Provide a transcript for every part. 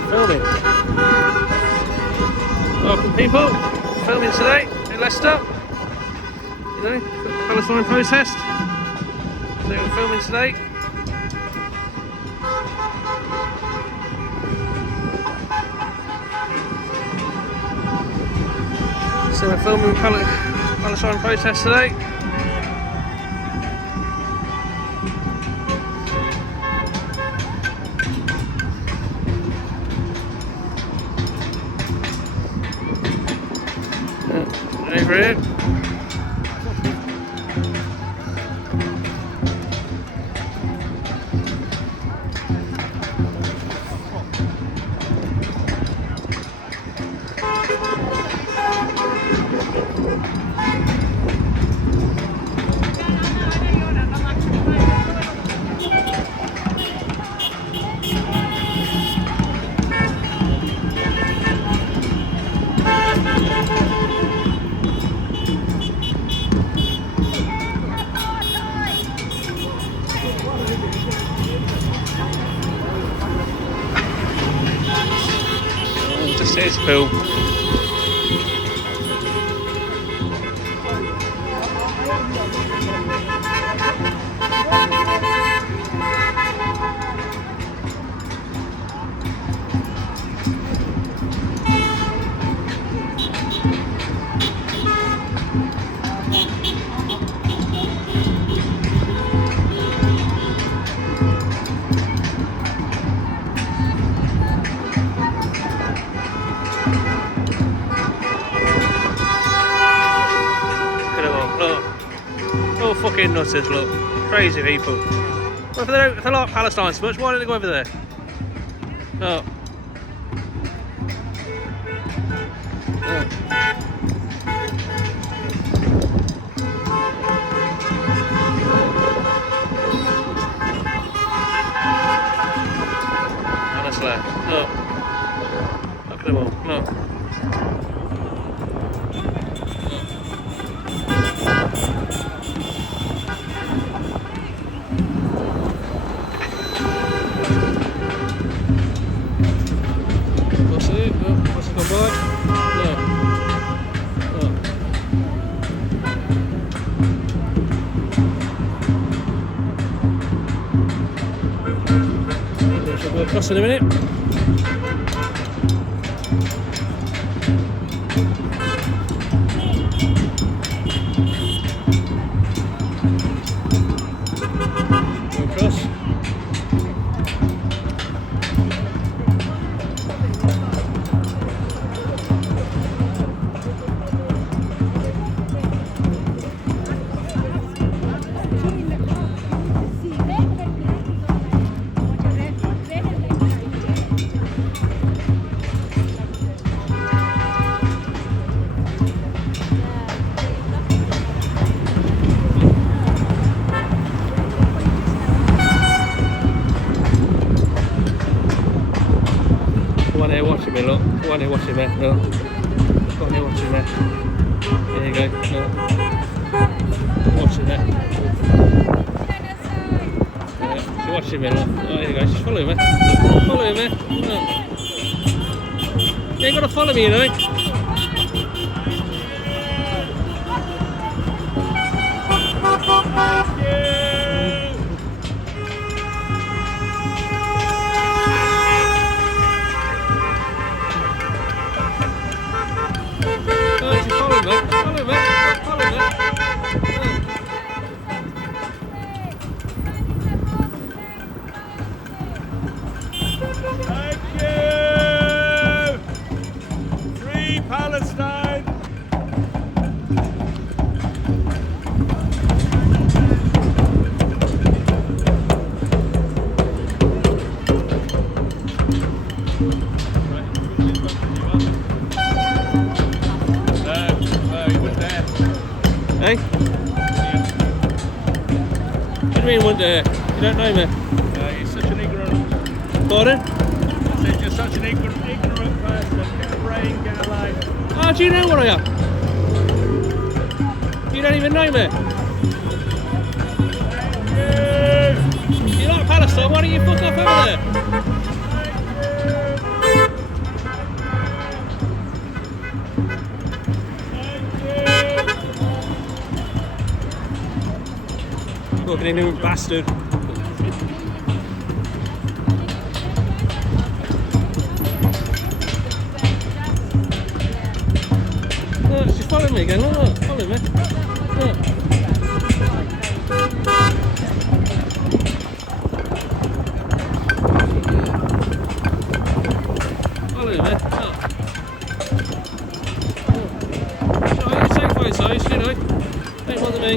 they're filming. Welcome people, filming today in Leicester. You know, Palestine protest. So we're filming today. So we're filming Palestine protest today. Over here. Just here's Phil. All fucking nutters, look. Crazy people. Well, if they like Palestine so much, why don't they go over there? Oh. Honestly, look. Look at them all, look. What's it gone by? No. Oh. We'll go across in a minute. Go across. One here watching me, look. One here watching me, look. One here watching me. There you go, look. Watching me. Yeah, she's watching me, look. Oh, there you go, she's following me. Following me, look. You ain't got to follow me, you know. Palestine! He was there. Hey? Yeah. What do you mean, went there? You don't know me? He's such an ignorant. Pardon? I said you're such an ignorant person. Get a brain, get a life. How do you know what I am? You don't even know me. Thank you. You like Palestine? Why don't you fuck off over there? Thank you. Fucking ignorant bastard. Look, she's following me again. Look, follow me. Look. Follow me. Look. Alright, you take photos, you know. Don't bother me.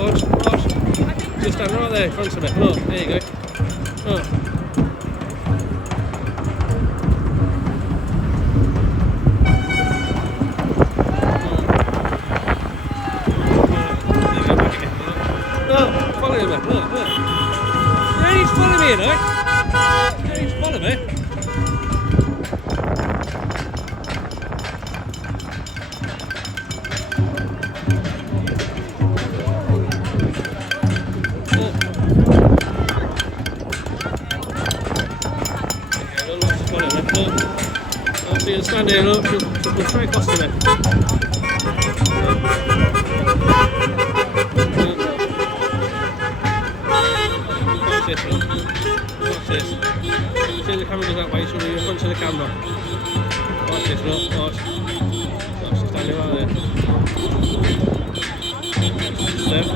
Watch. Just stand right there in front of me. Look, there you go. Look. Look, follow me. Look. You don't need to follow me, you know. You don't need to follow me. She'll stand here, look, she'll go straight across to me. Watch this, look. Watch this. As soon as the camera goes that way, she'll be in front of the camera. Watch this, look, watch. Watch, she's standing right there. Step.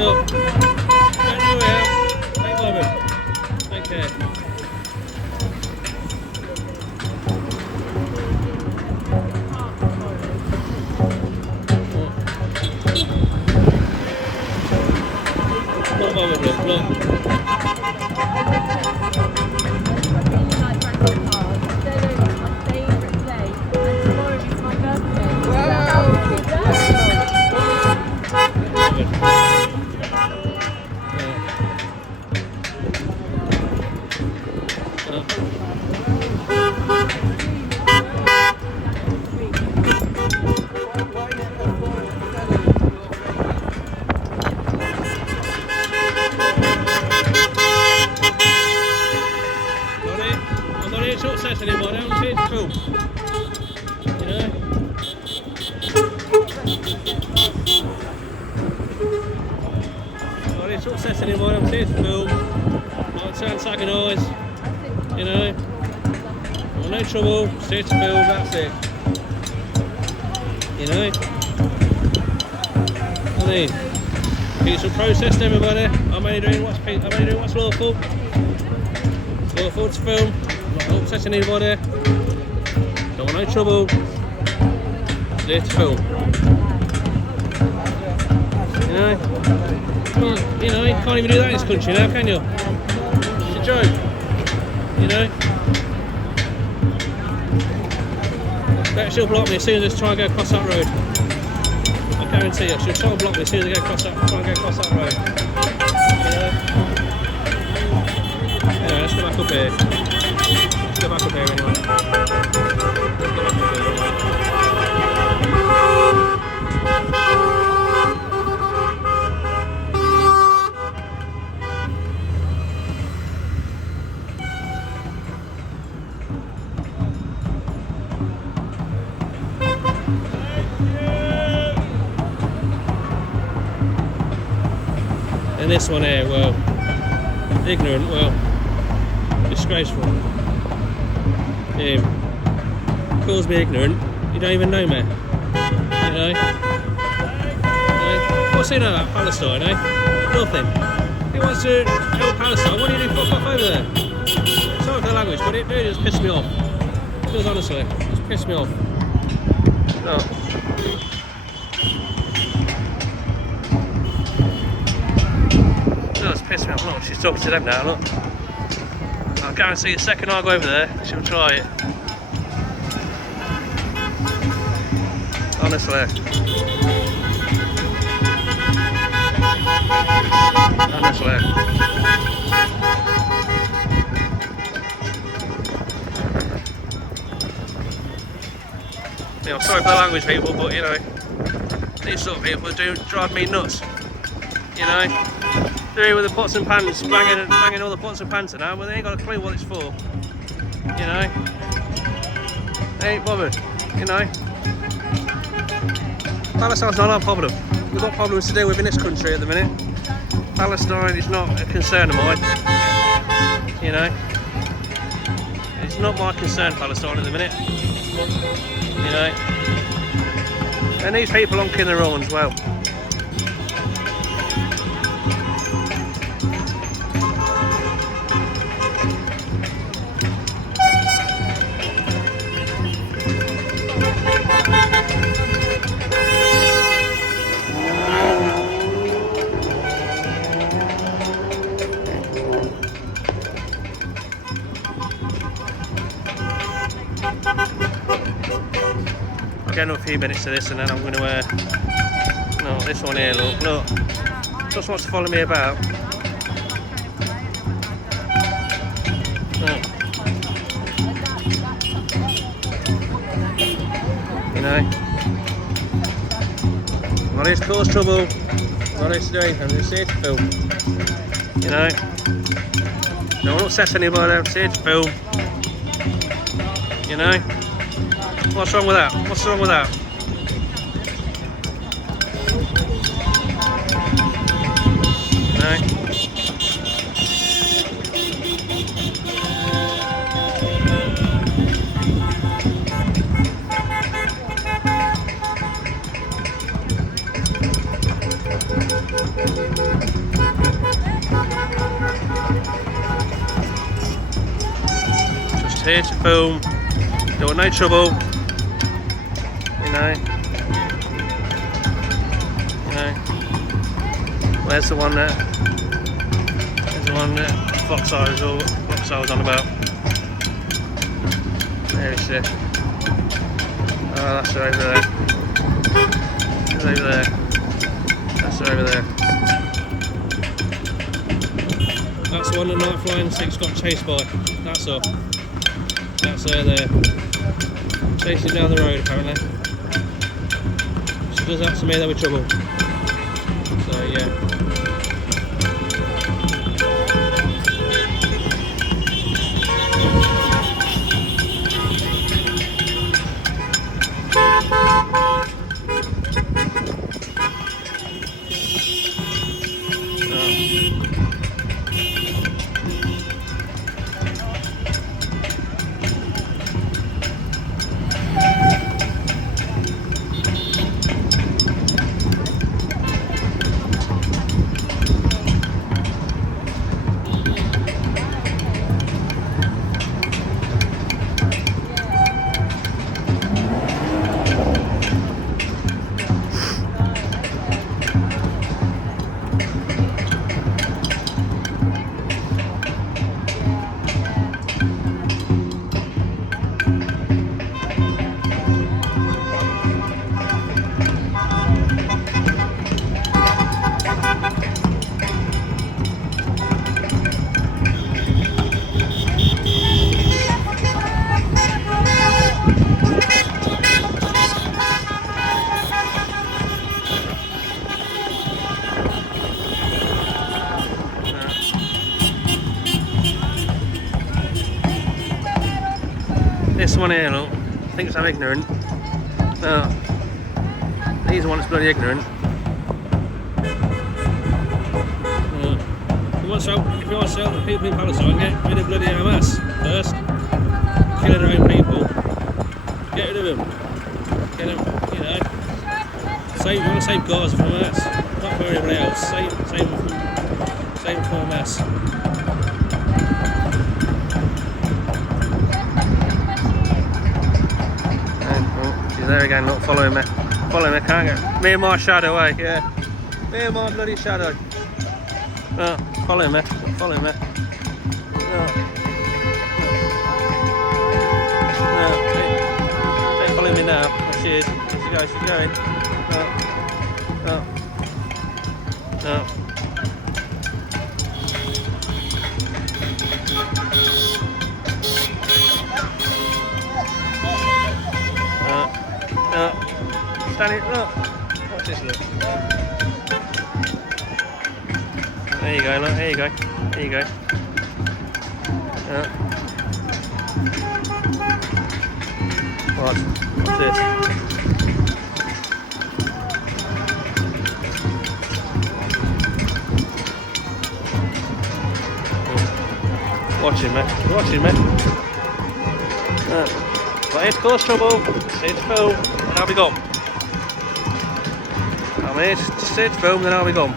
Look, don't you out, don't bother, take care. Not bothered, look. I'm not here to upset anybody, I'm just here to film. You know? I'm not here to upset anybody, I'm here to film. Not to antagonise, you know? I'm no trouble, just here to film, that's it. You know? I mean, peaceful process to everybody. I'm only doing what's lawful. It's lawful to film. I'm not upsetting anybody. Don't want no trouble. Just here to film. You know? Well, you know, you can't even do that in this country now, can you? It's a joke. You know? Bet she'll block me as soon as I try and go across that road. I guarantee you, she'll try and block me as soon as I try and go across that road. Anyway, let's go back up here. Let's go back up here anyway. Let's go back up here anyway. And this one here, well, ignorant, well, disgraceful. Calls me ignorant, you don't even know me. You know? What's he know about Palestine, eh? Nothing. He wants to help Palestine, what do you do? Fuck off over there. Sorry for the language, but it really just pissed me off. Because honestly, it just pissed me off. No. No, it's pissed me off. Look, she's talking to them now, look. guarantee a second I go over there, she'll try it. Honestly. Yeah, I'm sorry for the language, people, but you know, these sort of people do drive me nuts. You know, they're here with the pots and pans, banging all the pots and pans and that, but they ain't got a clue what it's for. You know, they ain't bothered. You know, Palestine's not our problem. We've got problems to deal with in this country at the minute. Palestine is not a concern of mine. You know, it's not my concern, Palestine, at the minute. You know, and these people honking their own as well. I'll get another few minutes of this and then I'm going to no, this one here, look, just wants to follow me about. Oh. You know, not here to cause trouble, not here to do anything, I'm just here to film. You know, no one upsets anybody, I'm just here to film. You know, what's wrong with that? What's wrong with that? No. Just here to film. Don't want no trouble. You know. Where's the one there? There's the one there. Fox I was on about. There it is. Oh, that's her over there. It's over there. That's her over there. That's the one that Night Flying 6 got chased by. That's her. That's her there. Chasing down the road apparently. She does that to me, there with trouble. So yeah. This one here, look, thinks I'm ignorant. No, these ones bloody ignorant. If you want to help the people in Palestine, get rid of bloody Hamas first. Killing their own people. Get rid of them. Get them, you know. You want to save Gaza from Hamas, not for everybody else. Save them from Hamas. There again, look, following me, can't get me and my shadow, eh? Yeah, me and my bloody shadow. Oh, following me. Oh. Don't follow me now. Oh, she is. She goes. She's going. No. No. Stand it. Look. Watch this. Look. There you go. Look. There you go. There you go. Watch this. Watching me. Watching me. But it's cause trouble. It's film, and I'll be gone. I'm here to say it's film, then I'll be gone.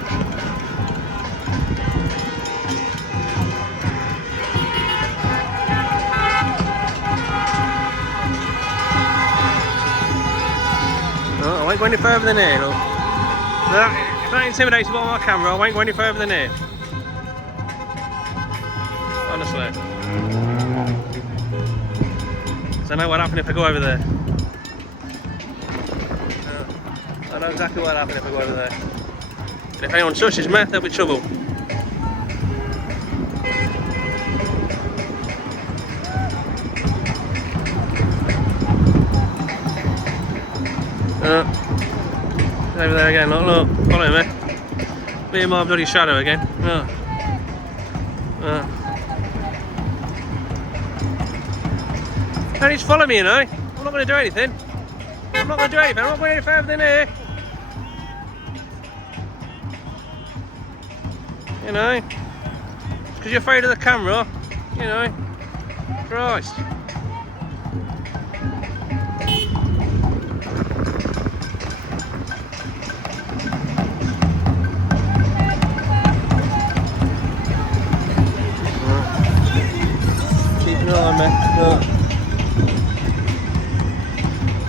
I won't go any further than here, look. If I'm not intimidated by my camera, I won't go any further than here. Honestly. So I know what happened if I go over there. I know exactly what happened if I go over there. And if anyone touches me, there'll be trouble. Over there again, look, follow me. Me and my bloody shadow again. Don't just follow me, you know. I'm not going to do anything. I'm not going to do anything. I'm not going any further than here. You know. Because you're afraid of the camera. You know. Christ.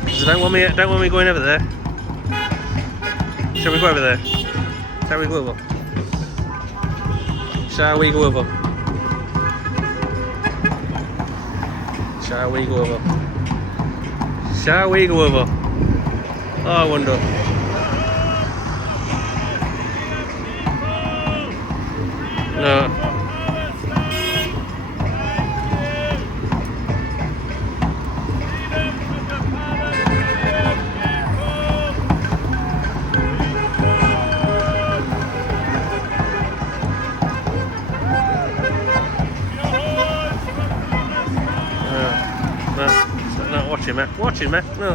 So don't want me going over there. Shall we go over there? Shall we go over? Shall we go over? Shall we go over? Shall we go over? Oh, I wonder. No. Watching me, no.